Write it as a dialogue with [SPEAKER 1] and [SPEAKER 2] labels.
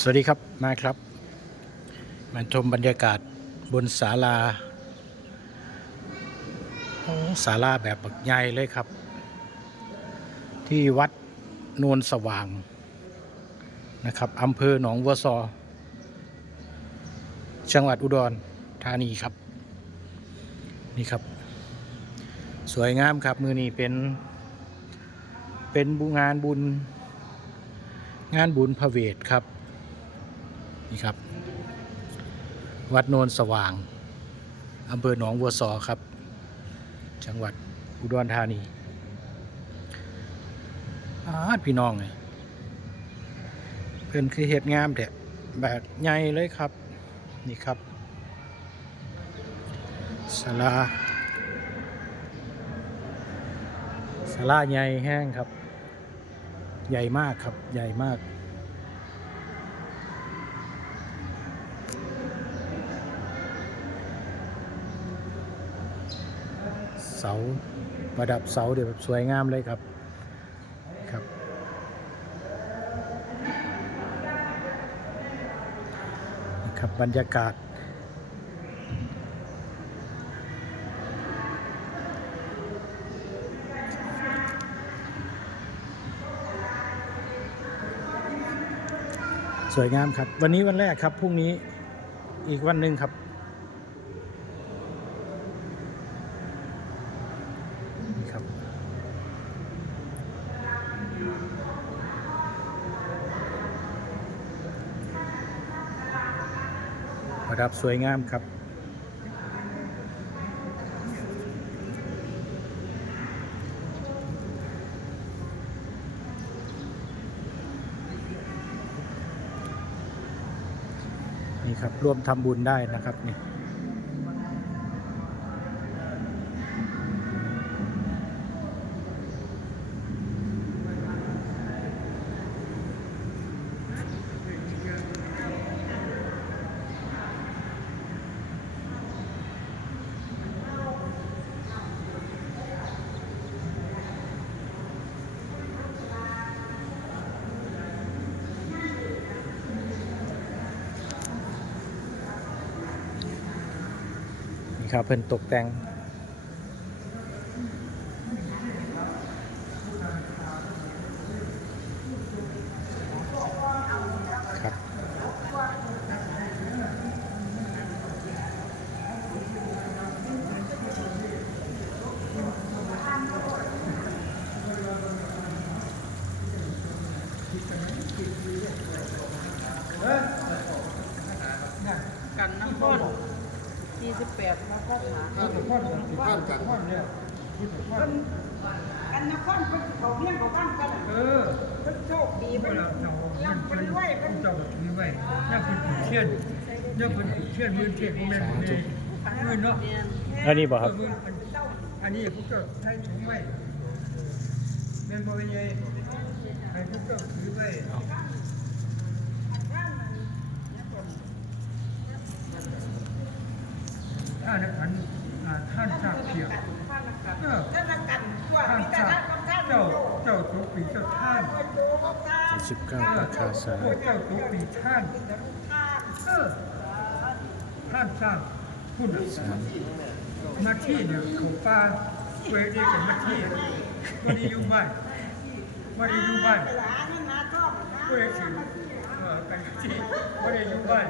[SPEAKER 1] สวัสดีครับมาครับ มาชมบรรยากาศบนศาลาศาลาแบบบักใหญ่เลยครับ ที่วัดนวลสว่างนะครับอำเภอหนองวัวซอ จังหวัดอุดรธานีครับ นี่ครับ สวยงามครับมือนี้เป็น เป็นงานบุญ งานบุญพระเวทครับ นี่ครับ วัดโนนสว่างอำเภอหนองวัวซอครับ จังหวัดอุดรธานีอาพี่น้องเลยเพื่อนคือเห็ดงามแต่แบบใหญ่เลยครับ นี่ครับศาลาศาลาใหญ่แห้งครับ ใหญ่มากครับ ใหญ่มาก เสา ประดับเสาเดี๋ยวแบบสวยงามเลยครับครับ ครับบรรยากาศสวยงามครับ วันนี้วันแรกครับ พรุ่งนี้อีกวันหนึ่งครับ ประดับสวยงามครับ นี่ครับร่วมทำบุญได้นะครับนี่ ครับเพิ่นตกแต่งครับ
[SPEAKER 2] กันน้ำข้น สี่สิบแปดมาก็หา
[SPEAKER 3] ข้ามข้อนข้ามกันข้อนเนี่ยพุทธข้อน
[SPEAKER 2] กันน้ำข้นเป็นเขาเพี้ยนเขาบ้านกัน
[SPEAKER 3] เออ
[SPEAKER 2] เป็นโชคดี
[SPEAKER 3] เว
[SPEAKER 2] เป็น
[SPEAKER 3] ลาเรา
[SPEAKER 2] ร่ำเป็นรวยเป็น
[SPEAKER 3] เจ้าแบบนี้ไว้ย่าเป็นผูกเชี่ยนย่าเป็นผูกเชี่ยนยืนเชี่ยนของแม่คนนี้ยืนเนาะ
[SPEAKER 1] อันนี้บ่ครับ
[SPEAKER 3] อันนี้พวกเจ้าให้ถุงไว้แม่นบ่เป็นไงให้พวกเจ้าถือไว้ ถ้านักขันท่านทราบเพียงเออ
[SPEAKER 2] ท่านละกันทั่ว
[SPEAKER 3] ท่าน
[SPEAKER 2] มีแต่
[SPEAKER 3] ทรา
[SPEAKER 2] ท่า
[SPEAKER 3] บ
[SPEAKER 2] นกับท่าน
[SPEAKER 3] เจ้าเจ้าทุกปีเจ้าท่าน
[SPEAKER 2] โยกับท่าน
[SPEAKER 1] 79ราคาสา
[SPEAKER 3] พวกเจ้าทุกปีท่าน
[SPEAKER 2] ท่าน
[SPEAKER 3] เออท่านสร้างผู้น
[SPEAKER 1] สามำ
[SPEAKER 3] มาที่เนี่ยเขาป้าเวทีกับมาที่วันนี้อยู่บ้านวันนี้อยู่บ้าน
[SPEAKER 2] หลานนั่นนะท่องนะ
[SPEAKER 3] เวทีเออกันที่วันนี้อยู่บ้าน